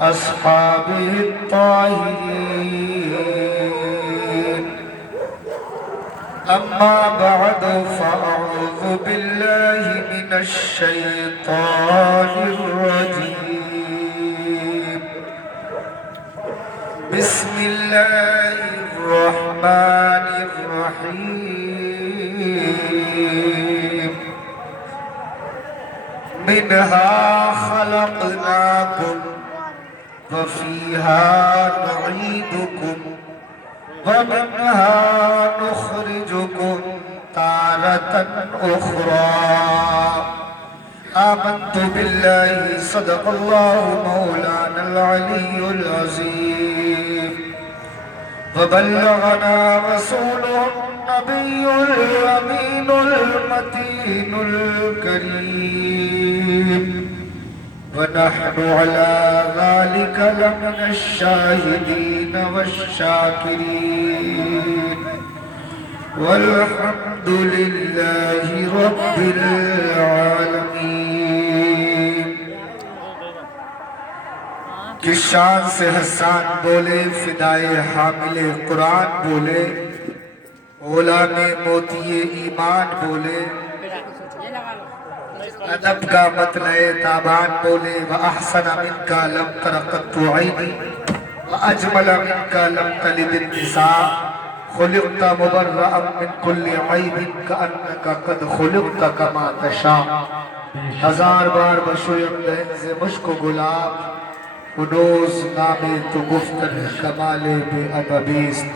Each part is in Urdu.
أصحابه الطاهرين. أما بعد فأعوذ بالله من الشيطان الرجيم. بسم الله الرحمن الرحيم. منها خلقناكم وفيها نعيدكم ومنها نخرجكم تارة أخرى. آمنت بالله صدق الله مولانا العلي العظيم وبلغنا رسوله النبي الأمين المتين الكريم ونحن على ذلك لمن الشاهدين والشاكرين والحمد لله رب العالمين. کس شان سے حسان بولے، فدائے حامل قرآن بولے، غلام موتی ایمان بولے، ادب کا مطلع تابان بولے، وَأَحْسَنَ مِنْكَ لَمْ تَرَ قَطُّ عَيْنِي وَأَجْمَلَ مِنْكَ لَمْ تَلِدِ النِّسَاءُ خُلِقْتَ مُبَرَّأً مِنْ كُلِّ عَيْبٍ كَأَنَّكَ قَدْ خُلِقْتَ كَمَا تَشَاءُ. ہزار بار بشویم دہن سے مشک و گلاب، انوز نامے تو گفتن کمال بے ادبیست.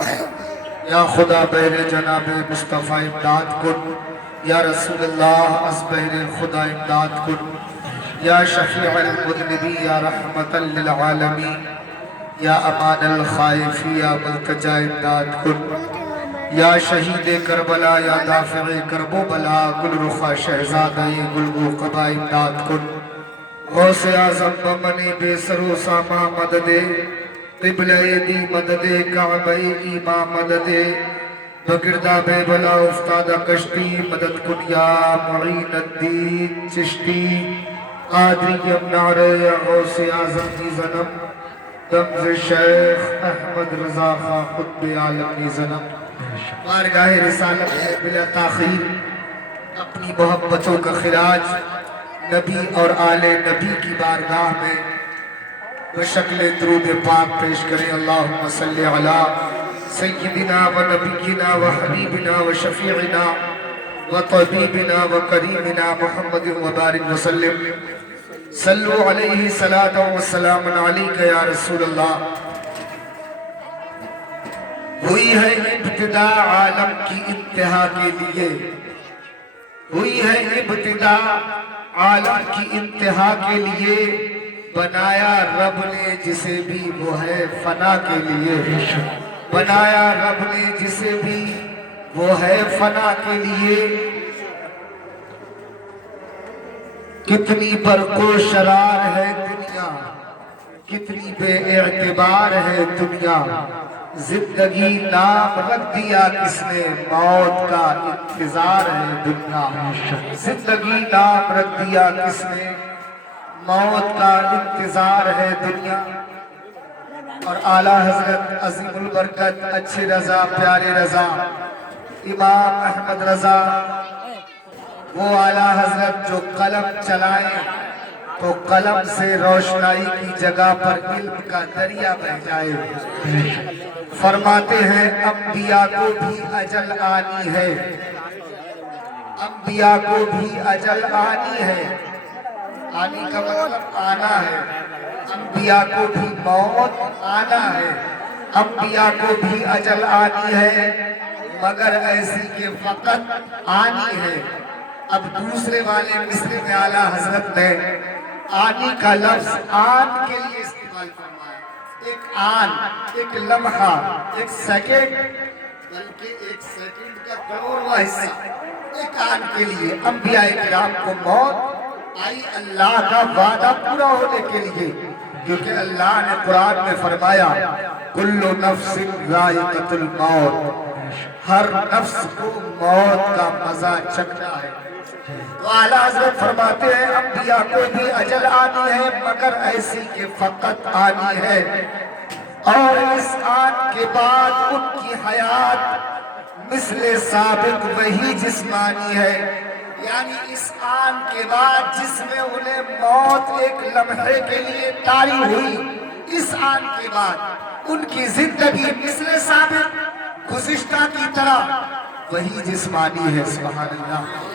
یا خدا بہر جناب مصطفیٰ امداد کن، یا رسول اللہ از بہر خدا امداد کن، یا شفیع المذنبی یا رحمت للعالمین، یا امان الخائفی یا ملتجا امداد کن، یا شہید کربلا یا دافع کرب و بلا، گل رخا شہزادہ گلگو قبا امداد کن. غوث اعظم بمنی بے سر و ساما مددے، قبلہ دی مددے، کعبہ ایمہ مددے، بگردہ بے بلا افتادہ کشتی مدد کن یا معین الدین چشتی. قادری امنار یا غوث اعظم کی زنم، دمز شیخ احمد رضا خان خطب عالم کی زنم. بارگاہ رسالت ہے بلا تاخیر، اپنی محبتوں کا خراج نبی اور آل نبی کی بارگاہ میں بشکل درود پاک پیش کریں. اللہم صلی علی سیدنا و نبینا و حبیبنا و شفیعنا و طبیبنا و کریمنا محمد و بارک وسلم. صلو علیہ صلاۃ و سلام علیک یا رسول اللہ. ہوئی ہے ابتدا عالم کی انتہا کے لیے، ہوئی ہے ابتدا عالم کی انتہا کے لیے، بنایا رب نے جسے بھی وہ ہے فنا کے لیے، بنایا رب نے جسے بھی وہ ہے فنا کے لیے. کتنی برق و شرار ہے دنیا، کتنی بے اعتبار ہے دنیا، زندگی نام رکھ دیا کس نے، موت کا انتظار ہے دنیا. زندگی نام رکھ دیا کس نے، موت کا انتظار ہے دنیا. اور اعلیٰ حضرت عظیم البرکت اچھے رضا پیارے رضا امام احمد رضا، وہ اعلیٰ حضرت جو قلم چلائیں تو قلم سے روشنائی کی جگہ پر علم کا دریا بہہ جائے. فرماتے ہیں انبیاء کو بھی اجل آنی ہے، انبیاء کو بھی اجل آنی ہے. آنی کا مطلب آنا ہے. انبیاء کو بھی موت آنا ہے، انبیاء کو بھی اجل آنی ہے، مگر ایسی کہ فقط آنی ہے. اب دوسرے والے مصرے میں اعلیٰ حضرت نے آنی کا لفظ آن کے لیے استعمال فرمایا. ایک آن، ایک لمحہ، ایک سیکنڈ، بلکہ ایک سیکنڈ کا کروڑواں حصہ ایک آن کے لیے. انبیاء کرام کو موت آئی اللہ کا وعدہ پورا ہونے کے لیے، کیونکہ اللہ نے قرآن میں فرمایا کل نفس ذائقۃ الموت، ہر نفس کو موت کا مزہ چکھنا ہے. تو اعلیٰ حضرت فرماتے ہیں انبیاء کو بھی اجل آنی ہے مگر ایسی کہ فقط آنی ہے، اور اس آن کے بعد ان کی حیات مثل سابق وہی جسمانی ہے، یعنی اس آن کے بعد جس میں انہیں موت ایک لمحے کے لیے طاری ہوئی، اس آن کے بعد ان کی زندگی مثل سابق گزشتہ کی طرح وہی جسمانی ہے۔ سبحان اللہ۔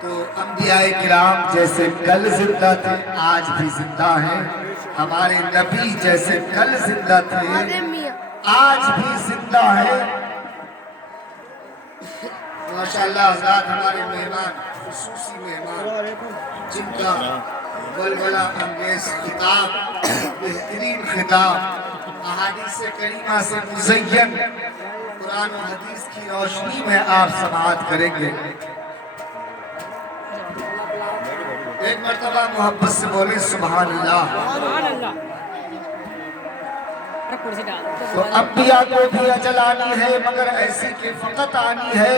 تو انبیاء کرام جیسے کل زندہ تھے آج بھی زندہ ہیں، ہمارے نبی جیسے کل زندہ تھے آج بھی زندہ ہیں۔ ماشاءاللہ حضرات ہمارے مہمان، خصوصی مہمان جن کا ولولہ انگیز خطاب، بہترین خطاب، احادیث کریمہ سے مزین قرآن و حدیث کی روشنی میں آپ سماعت کریں گے۔ ایک مرتبہ محبت سے بولے سبحان اللہ۔ تو انبیاء کو بھی اجل آنی ہے مگر ایسی کہ فقط آنی ہے،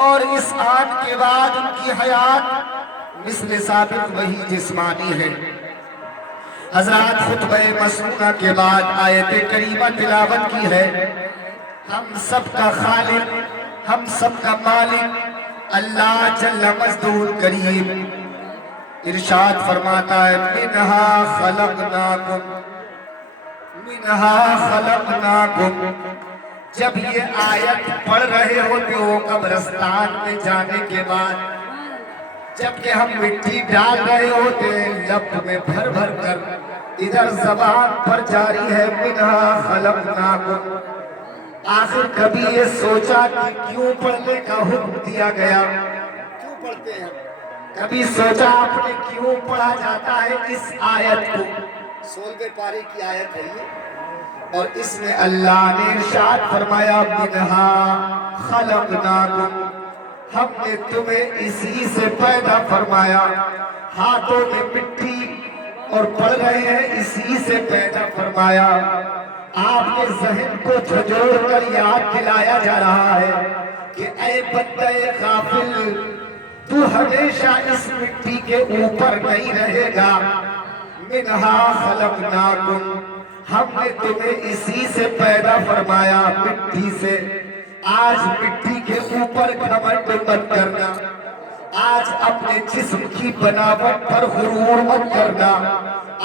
اور اس آن کے بعد ان کی حیات مثل سابق وہی جسمانی ہے۔ حضرات خطبہ مسنونہ کے بعد آیت کریمہ تلاوت کی ہے۔ ہم سب کا خالق، ہم سب کا مالک اللہ جل مجدہ کریم ارشاد فرماتا ہے منہا خلقناکم، منہا خلقناکم۔ جب یہ آیت پڑھ رہے ہوتے ہو قبرستان میں جانے کے بعد، جبکہ ہم مٹی ڈال رہے ہوتے ہیں لب میں بھر بھر کر، ادھر زبان پر جاری ہے منہا خلقناکم۔ آخر کبھی یہ سوچا کہ کیوں پڑھنے کا حکم دیا گیا؟ کیوں پڑھتے ہیں؟ کبھی سوچا آپ نے کیوں پڑھا جاتا ہے اس آیت کو؟ 16 پارے کی آیت ہے یہ، اور اس میں اللہ نے ارشاد فرمایا منہا خلقناکم، ہم نے تمہیں اسی سے پیدا فرمایا، ہاتھوں میں مٹی اور پڑھ رہے ہیں اسی سے پیدا فرمایا۔ آپ کے ذہن کو جھنجھوڑ کر یاد دلایا جا رہا ہے کہ اے بندہ غافل، تو ہمیشہ اس مٹی کے اوپر نہیں رہے گا۔ منہا خلقناکم، ہم نے تمہیں اسی سے پیدا فرمایا، مٹی سے۔ آج مٹی کے اوپر گھمنڈ مت کرنا، آج اپنے جسم کی بناوٹ پر غرور مت کرنا،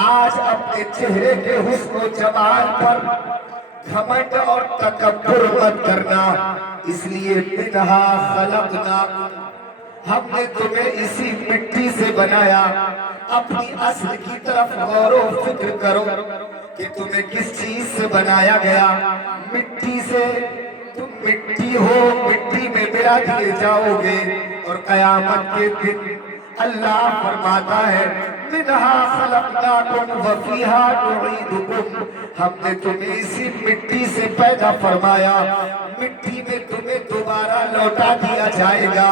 آج اپنے چہرے کے حسن و جمال پر گھمنڈ اور تکبر مت کرنا۔ اس لیے منہا خلقناکم، ہم نے تمہیں اسی مٹی سے بنایا۔ اپنی اصل کی طرف غور و فکر کرو کہ تمہیں کس چیز سے بنایا گیا۔ مٹی سے، تم مٹی ہو، مٹی میں ملا دیے جاؤ گے، اور قیامت کے دن اللہ فرماتا ہے منہا خلقناکم وفیہا نعیدکم، ہم نے تمہیں اسی مٹی سے پیدا فرمایا، مٹی میں تمہیں دوبارہ لوٹا دیا جائے گا۔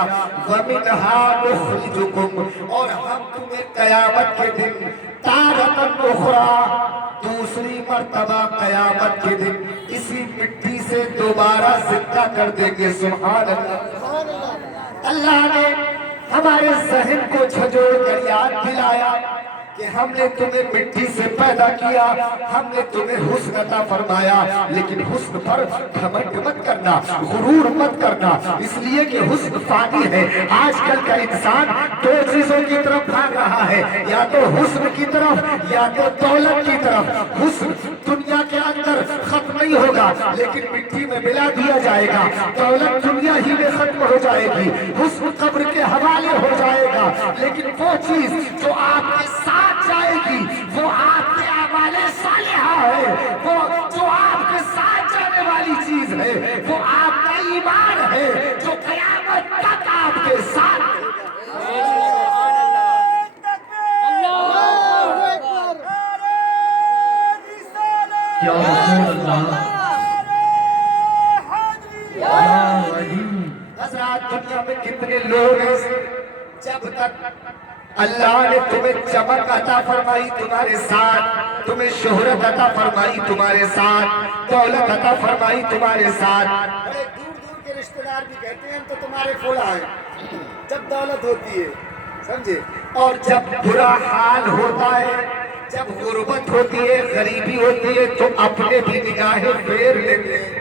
ومنہا نخرجکم، اور ہم تمہیں قیامت کے دن تارۃ اخری، دوسری مرتبہ قیامت کے دن اسی مٹی سے دوبارہ زندہ کر دیں گے۔ سبحان اللہ۔ اللہ نے ہمارے ذہن کو جھنجھوڑ کر یاد دلایا کہ ہم نے تمہیں مٹی سے پیدا کیا، ہم نے تمہیں حسن عطا فرمایا، لیکن حسن پر گھمنڈ مت کرنا، غرور مت کرنا، اس لیے کہ حسن فانی ہے۔ آج کل کا انسان دو چیزوں کی طرف بھاگ رہا ہے، یا تو حسن کی طرف یا تو دولت کی طرف۔ حسن دنیا کے اندر ختم نہیں ہوگا لیکن مٹی میں ملا دیا جائے گا، دولت دنیا ہی میں ختم ہو جائے گی، حسن قبر کے حوالے ہو جائے گا، لیکن وہ چیز جو آپ کے ساتھ جائے گی وہ آپ کے اعمال صالحہ ہے، وہ جو آپ کے ساتھ جانے والی چیز ہے وہ آپ کا ایمان ہے جو قیامت تک آپ کے ساتھ۔ یا رسول اللہ، حضرات دنیا میں کتنے لوگ ہیں جب تک اللہ نے تمہیں چمک عطا فرمائی تمہارے ساتھ، تمہیں شہرت عطا فرمائی تمہارے ساتھ، دولت عطا فرمائی تمہارے ساتھ، بڑے دور دور کے رشتہ دار بھی کہتے ہیں ہم تو تمہارے پھولا ہیں، جب دولت ہوتی ہے، سمجھے، اور جب برا حال ہوتا ہے، جب غربت ہوتی ہے، غریبی ہوتی ہے، تو اپنے بھی نگاہیں پھیر لیتے ہیں،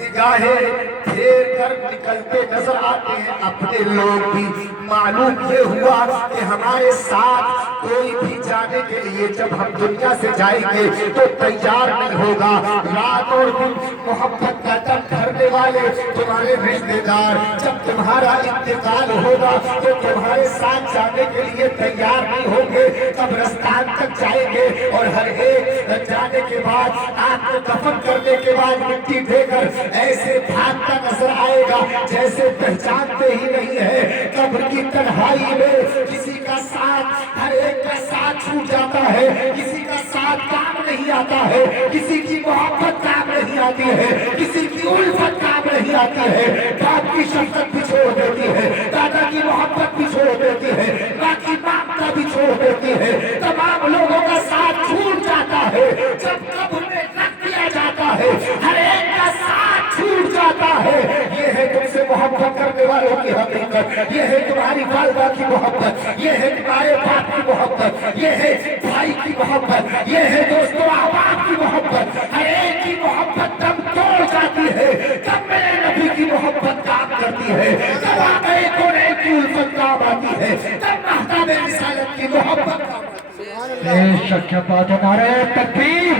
نگاہیں پھیر کر نکلتے نظر آتے ہیں اپنے لوگ بھی۔ معلوم یہ ہوا کہ ہمارے ساتھ کوئی بھی جانے کے لیے جب ہم دنیا سے جائیں گے تو تیار نہیں ہوگا۔ رات اور دن محبت کا دم بھرنے والے تمہارے رشتے دار جب تمہارا انتقال ہوگا تو تمہارے ساتھ جانے کے لیے تیار نہیں ہوں گے۔ قبرستان تک جائیں گے اور ہر ایک جانے کے بعد آپ کو دفن کرنے کے بعد مٹی دے کر ایسے بھاگتا نظر آئے گا جیسے پہچانتے ہی نہیں ہے۔ قبر کی تنہائی میں کسی کا ساتھ، ہر ایک کا ساتھ چھوٹ جاتا ہے، کسی کا ساتھ کام نہیں آتا ہے، کسی کی محبت کام نہیں آتی ہے، کسی کی الفت کام نہیں آتی ہے۔ باپ کی شفقت بھی چھوڑ دیتی ہے، دادا کی محبت بھی چھوڑ دیتی ہے، ماں کی ممتا بھی چھوڑ دیتی ہے، تمام لوگوں کا ساتھ چھوٹ جاتا ہے۔ جب قبر میں رکھ دیا جاتا ہے ہر ایک کا ساتھ چھوٹ جاتا ہے۔ یہ ہے تم سے محبت کرنے والوں کی حقیقت، یہ ہے تمہاری والدہ کی محبت، یہ ہے تمہارے باپ کی محبت، یہ ہے بھائی کی محبت، یہ ہے دوستوں احباب کی محبت۔ ہر ایک کی محبت دم توڑ جاتی ہے تب میرے نبی کی محبت کام کرتی ہے، تب آقا کونین کی الفت کام آتی ہے، تب مہتاب رسالت کی محبت کام آتی ہے۔ بے شک بات ہے، نعرہ تکبیر،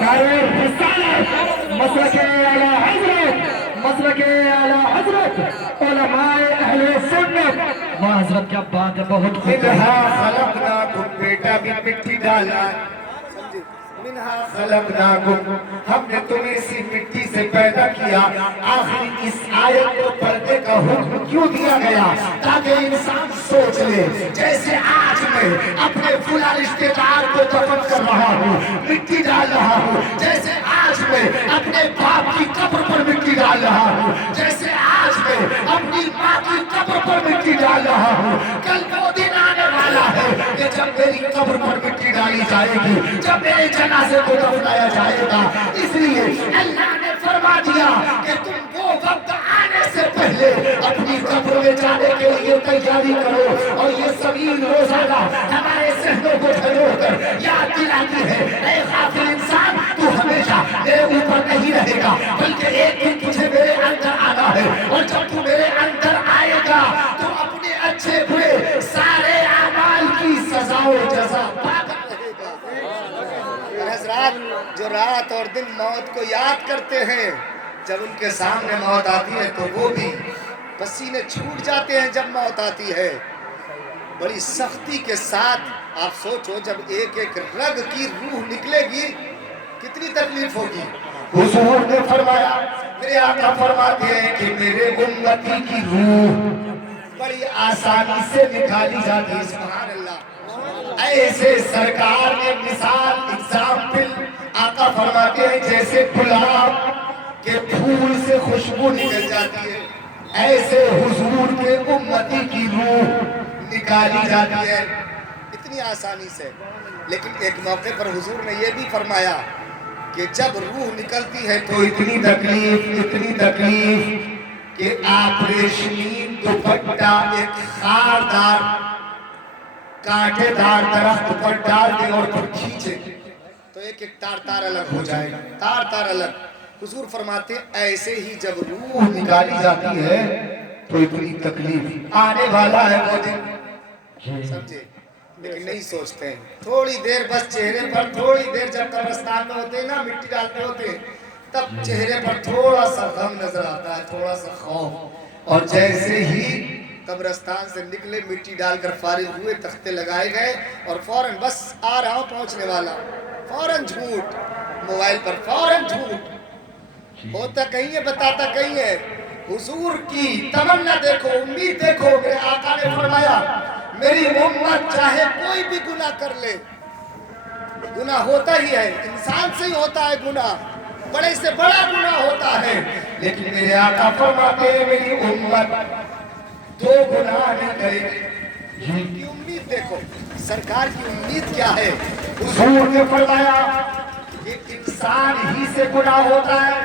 نعرہ رسالت، مسلک اعلی حضرت، مسلک اعلی حضرت، علماء اہل سنت۔ واہ حضرت کیا بات ہے، بہت خوب۔ منہا خلقناکم، بیٹا بھی مٹی ڈالا ہے، منہا خلقناکم، ہم نے تمہیں اسی مٹی سے پیدا کیا۔ آخر اس آیت کو پڑھنے کا حکم کیوں دیا گیا؟ تاکہ انسان سوچ لے، جیسے آج میں اپنے فلاں رشتے دار کو دفن کر رہا ہوں، مٹی ڈال رہا ہوں، جیسے آج میں اپنے باپ کی قبر پر مٹی ڈال رہا ہوں، جیسے آج میں اپنی ماں کی قبر پر مٹی ڈال رہا ہوں، کل وہ دن آنے والا ہے کہ جب میری قبر پر مٹی ڈالی جائے گی، جب میرے جنازے کو دفنایا جائے گا۔ اس لیے اللہ نے فرما دیا کہ تم وہ وقت آنے سے پہلے اپنی قبر میں جانے کے لیے تیاری کرو۔ اور یہ زمین روزانہ ہمارے ذہنوں کو جھنجھوڑ کر یاد دلاتی ہے، اے غافل انسان، تو ہمیشہ میرے اوپر نہیں رہے گا، بلکہ ایک دن تجھے میرے اندر آنا ہے، اور جب تو میرے اندر آئے گا تو اپنے اچھے برے سارے اعمال کی سزا و جزا پاتا رہے گا۔ اور حضرات جو رات اور دن موت کو یاد کرتے ہیں، جب ان کے سامنے موت آتی ہے تو وہ بھی پسینے چھوٹ جاتے ہیں۔ جب موت آتی ہے بڑی سختی کے ساتھ، آپ سوچو جب ایک ایک رگ کی روح نکلے گی کتنی تکلیف ہوگی۔ حضور نے فرمایا، میرے آقا فرماتے ہیں کہ میرے امتی کی روح بڑی آسانی سے نکالی جاتی ہے۔ سبحان اللہ۔ ایسے سرکار نے مثال، اگزامپل آقا فرماتے ہیں جیسے گلاب کے پھول سے خوشبو نکل جاتی ہے، ایسے حضور کے امتی کی روح نکالی جاتی ہے اتنی آسانی سے۔ لیکن ایک موقع پر حضور نے یہ بھی فرمایا کہ جب روح نکلتی ہے تو اتنی تکلیف کہ آپریشنی دوپٹہ ایک خاردار کانٹے دار درخت پر ڈال دیں اور پھر کھینچے تو ایک ایک تار تار الگ ہو جائے گا، تار تار الگ۔ حضور فرماتے ہیں ایسے ہی جب روح نکالی جاتی ہے تو اتنی تکلیف آنے والا ہے وہ دن، سمجھے، لیکن نہیں سوچتے ہیں۔ تھوڑی دیر بس چہرے پر، تھوڑی دیر جب قبرستان میں ہوتے ہیں نا، مٹی ڈالتے ہوتے ہیں، تب چہرے پر تھوڑا سا غم نظر آتا ہے، تھوڑا سا خوف۔ اور جیسے ہی قبرستان سے نکلے، مٹی ڈال کر فارغ ہوئے، تختے لگائے گئے اور فوراً بس آ رہا ہوں پہنچنے والا، فوراً جھوٹ، موبائل پر فوراً جھوٹ، ہوتا کہیں ہے بتاتا کہیں ہے۔ حضور کی تمنا دیکھو، امید دیکھو۔ میرے آقا نے فرمایا میری امت چاہے کوئی بھی گناہ کر لے، گناہ ہوتا ہی ہے، انسان سے ہی ہوتا ہے گناہ، بڑے سے بڑا گناہ ہوتا ہے، لیکن میرے آقا فرماتے ہیں میری امت دو گناہ نہیں کرے گی۔ کی امید دیکھو، سرکار کی امید کیا ہے؟ حضور نے فرمایا کہ انسان ہی سے گناہ ہوتا ہے،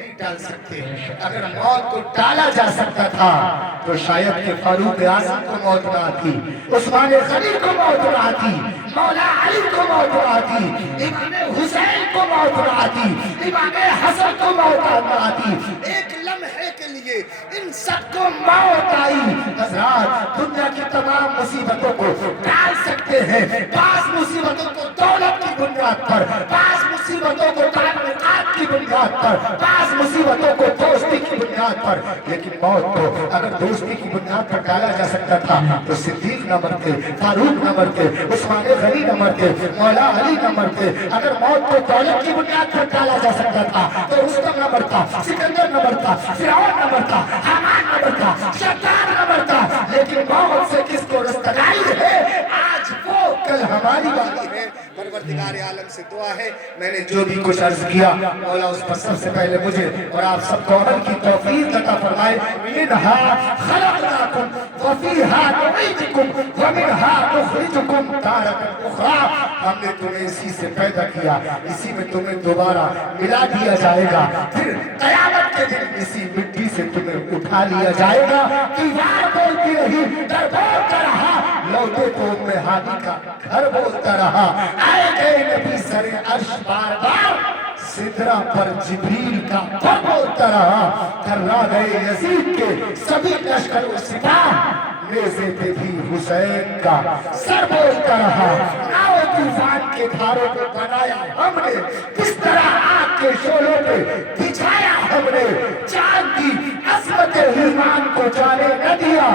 نہیں ٹال سکتے. اگر موت کو ٹالا جا سکتا تھا تو شاید کہ فاروق اعظم کو موت نہ آتی, عثمان غنی کو موت نہ آتی, مولا علی کو موت نہ آتی, امام حسین کو موت نہ آتی, امام حسن کو موت نہ آتی. ایک لمحے کے لیے ان سب کو موت آئی. حضرات دنیا کی تمام مصیبتوں کو ٹال سکتے ہیں, بعض مصیبتوں کو دولت کی بنیاد پر, بعض مصیبتوں کو تعلقات کی بنیاد پر, بعض مصیبتوں کو دوستی کی بنیاد پر, لیکن موت کو اگر دوستی کی بنیاد پر ٹالا جا سکتا تھا تو صدیق نہ مرتے, فاروق نہ مرتے, عثمان غنی نہ مرتے, مولا علی نہ مرتے. اگر موت کو دولت کی بنیاد پر ٹالا جا سکتا تھا تو رستم نہ مرتا, سکندر نہ مرتا, فرعون نہ مرتا, حامان نہ مرتا, شداد نہ مرتا. لیکن موت سے کس کو رستگاری ہے, آج وہ کل ہماری والی ہے. پروردگار عالم سے دعا ہے, میں نے جو بھی کچھ عرض کیا مولا اس پر سب سے پہلے مجھے اور آپ سب کو عمل کی توفیق عطا فرمائے. منہا خلقناکم وفیہا نعیدکم ومنہا نخرجکم تارۃ اخری. ہم نے تمہیں اسی سے پیدا کیا, اسی میں تمہیں دوبارہ ملا دیا جائے گا, پھر قیامت کے دن اسی مٹی سے تمہیں اٹھا لیا جائے گا. دیوار بولتی رہی, در بولتا رہا, لوٹے تو ام ہانی کا گھر بولتا رہا. آئے گئے نبی سر عرش بار بار, سدرہ پر جبریل کا پر بولتا رہا. کرا گئے یزید کے سبھی لشکر و سپاہ, نیزے پہ بھی حسین کا سر بولتا رہا. ناؤ طوفان کے دھاروں کو بنایا ہم نے, کس طرح آگ کے شعلوں پہ بچھایا ہم نے. چاند کی عظمت ایمان کو جانے نہ دیا,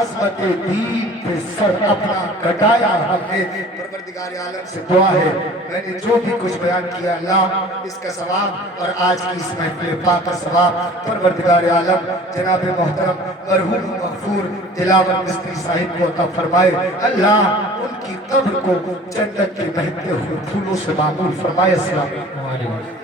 عظمت دین پہ سر اپنا کٹایا ہم نے. پروردگار عالم سے دعا ہے, میں نے جو بھی کچھ بیان کیا اللہ اس کا ثواب اور آج کی اس محفل پاک کا ثواب پروردگار عالم جناب محترم مرحوم مغفور دلاور مستری صاحب کو عطا فرمائے. اللہ ان کی قبر کو جنت کے بہتے ہوئے پھولوں سے معمول فرمائے. السلام علیکم.